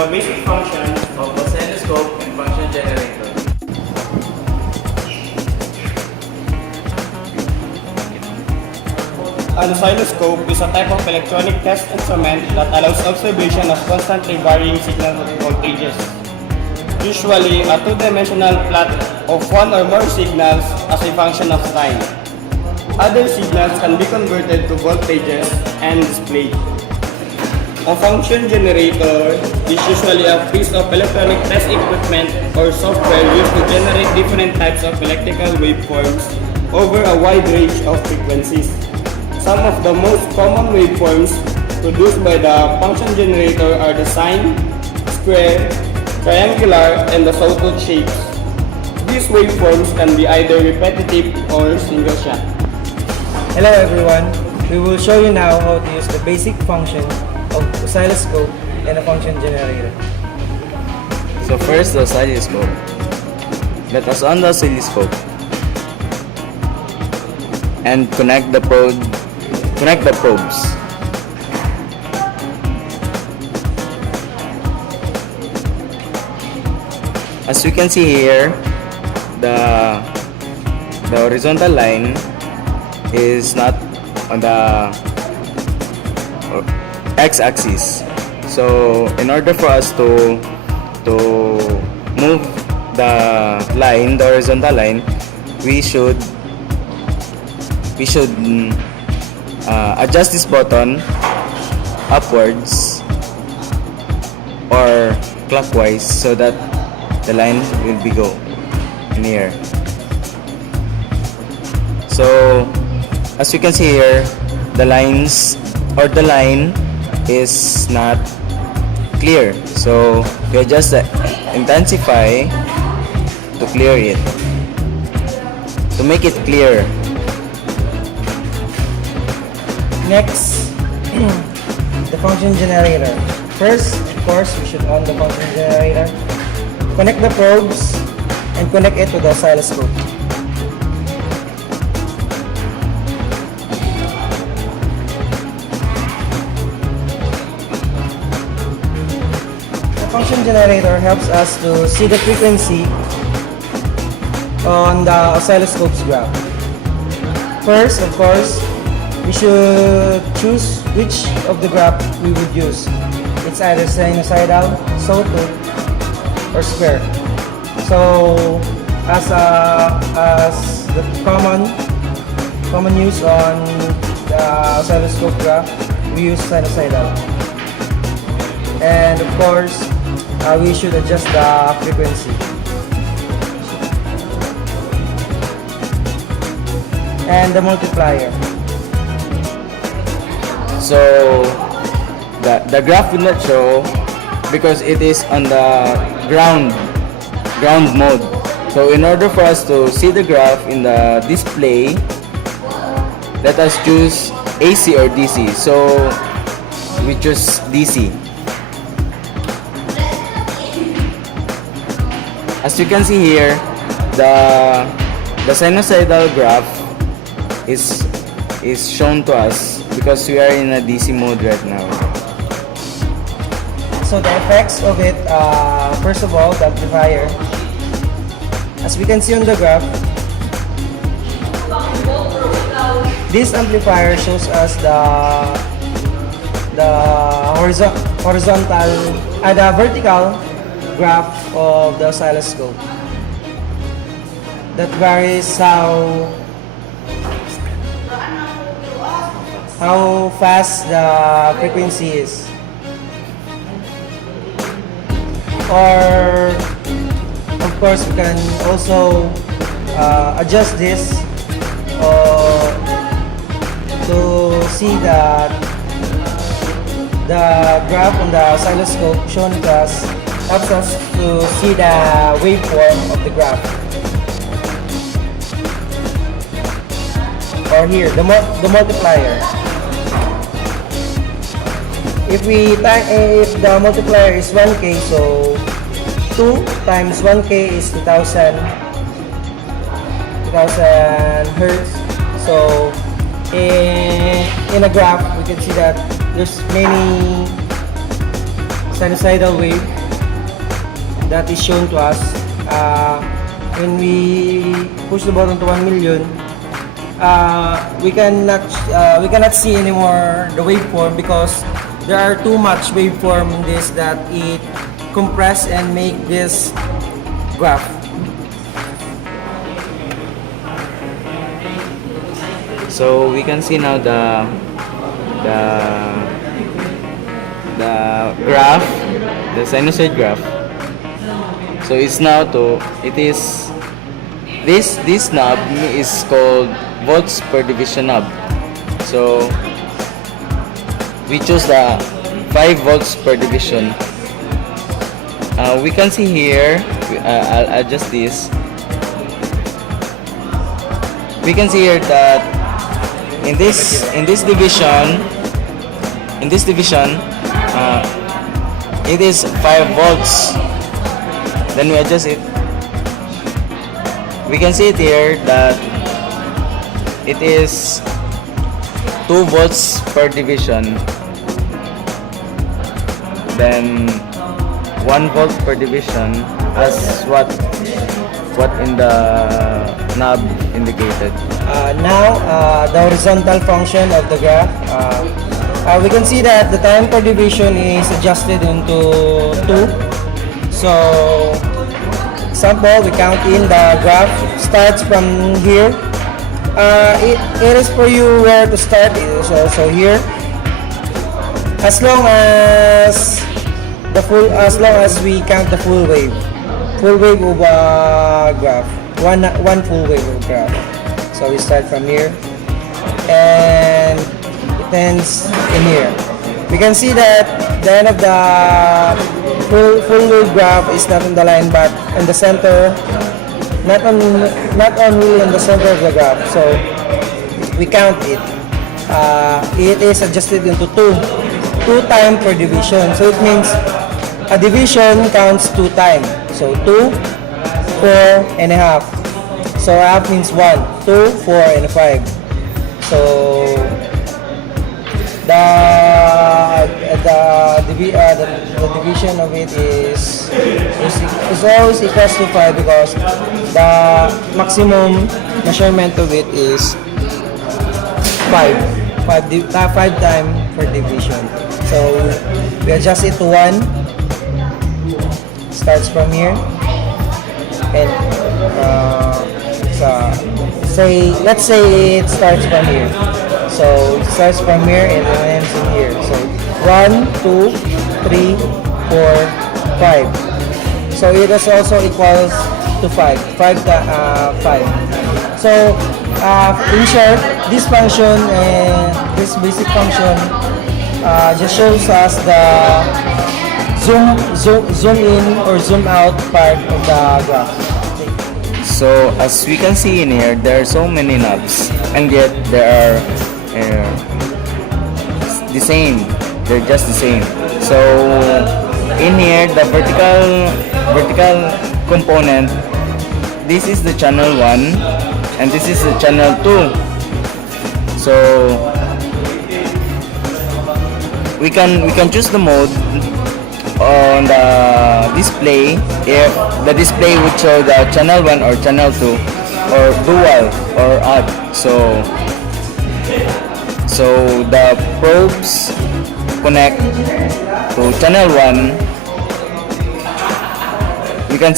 the basic functions of oscilloscope and function generator. An oscilloscope is a type of electronic test instrument that allows observation of constantly varying signal voltages. Usually, a two-dimensional plot of one or more signals as a function of time. Other signals can be converted to voltages and displayed. A function generator is usually a piece of electronic test equipment or software used to generate different types of electrical waveforms over a wide range of frequencies. Some of the most common waveforms produced by the function generator are the sine, square, triangular, and the sawtooth shapes. These waveforms can be either repetitive or single shot. Hello everyone, we will show you now how to use the basic function of oscilloscope and a function generator. So first, the oscilloscope. Let us on the oscilloscope and connect the probes. As you can see here, the horizontal line is not on the x-axis. So in order for us to move the horizontal line, we should adjust this button upwards or clockwise so that the line will be go in here. So as you can see here, the line is not clear, so we adjust the intensify to clear it, to make it clear. Next, the function generator. First, of course, we should on the function generator, connect the probes, and connect it to the oscilloscope. Function generator helps us to see the frequency on the oscilloscope's graph. First, of course, we should choose which of the graph we would use. It's either sinusoidal, sawtooth, or square. So, as the common use on the oscilloscope graph, we use sinusoidal. And of course, we should adjust the frequency. And the multiplier. So the graph will not show because it is on the ground mode. So in order for us to see the graph in the display, let us choose AC or DC. So we choose DC. As you can see here, the sinusoidal graph is shown to us because we are in a DC mode right now. So the effects of it, first of all, the amplifier. As we can see on the graph, this amplifier shows us the vertical graph of the oscilloscope. That varies how fast the frequency is. Or of course we can also adjust this to see the graph on the oscilloscope shown to us, helps us to see the waveform of the graph. Or here, the multiplier. If the multiplier is 1K, so 2 times 1K is 2000 hertz. So in a graph, we can see that there's many sinusoidal wave that is shown to us. When we push the button to 1 million, we cannot see anymore the waveform because there are too much waveform in this that it compress and make this graph. So we can see now the graph, the sinusoid graph. So it's now it is this knob is called volts per division knob. So we choose the 5 volts per division. We can see here, I'll adjust this. We can see here that in this division, it is 5 volts. Then we adjust it. We can see it here that it is 2 volts per division. Then 1 volt per division as what in the knob indicated. Now, the horizontal function of the graph. We can see that the time per division is adjusted into 2. So, example, we count in the graph starts from here. It is for you where to start. It is also here. As long as we count the full wave of graph, one full wave of graph. So we start from here and it ends in here. We can see that the end of the full wave graph is not on the line but in the center, not only in the center of the graph. So we count it. It is adjusted into two time per division. So it means a division counts 2 times. So 2, 4 and a half. So half means 1, 2, 4 and 5. So the division of it is always equals to 5 because the maximum measurement of it is 5 times per division. So we adjust it to 1. Starts from here and let's say it starts from here. So it starts from here and it ends in here. So 1, 2, 3, 4, 5. So it is also equals to 5. 5. So in short, this function and this basic function just shows us the zoom in or zoom out part of the graph. So as we can see in here, there are so many knobs, and yet there are the same. They're just the same. So in here, the vertical component, this is the channel 1, and this is the channel 2. So we can choose the mode on the display if the display would show the channel 1 or channel 2 or dual or odd. So the probes connect to channel 1. We can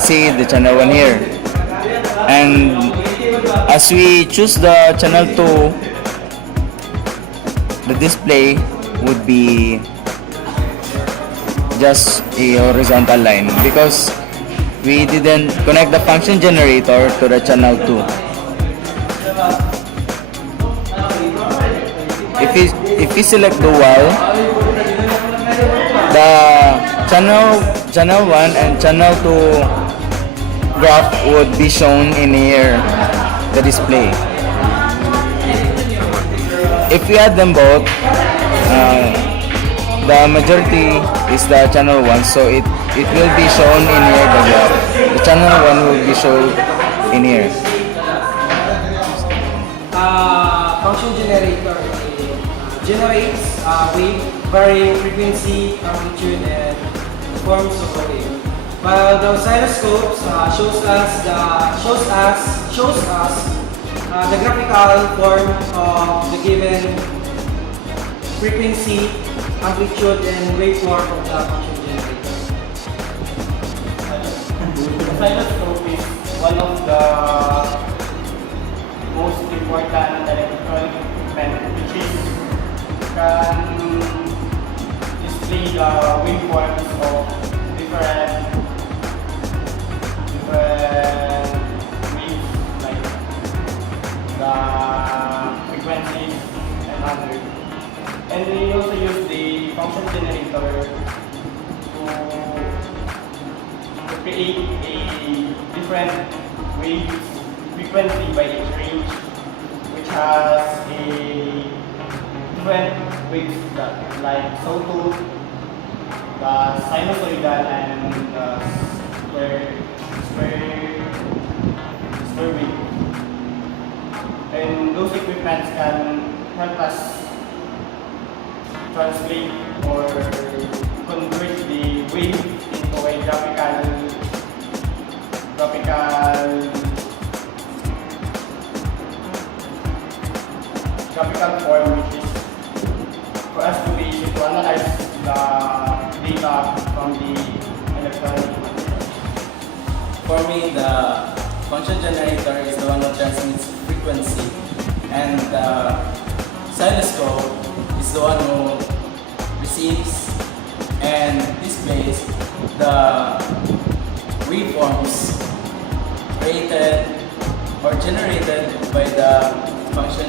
see the channel 1 here, and as we choose the channel 2, the display would be just a horizontal line because we didn't connect the function generator to the channel 2. If we select dual, the channel 1 and channel 2 graph would be shown in here, the display. If we add them both, the majority is the channel 1, so it will be shown in here, the graph. The channel 1 will be shown in here. Function generator generates wave varying frequency, amplitude, and forms of a wave. While the oscilloscopes shows us the graphical form of the given frequency, amplitude, and waveform of the function generator. Oscilloscope is one of the most important electronic equipment which is can display the waveforms of different waves like the frequencies and other. And we also use the function generator to create a different waves frequency by each range, which has a different waves that like sawtooth, the sinusoidal, and the square wave. And those equipments can help us translate or convert the wave into a graphical form, which is for us to be able to analyze the data from the electronic material. For me, the function generator is the one who transmits frequency, and the oscilloscope is the one who receives and displays the waveforms created or generated by the function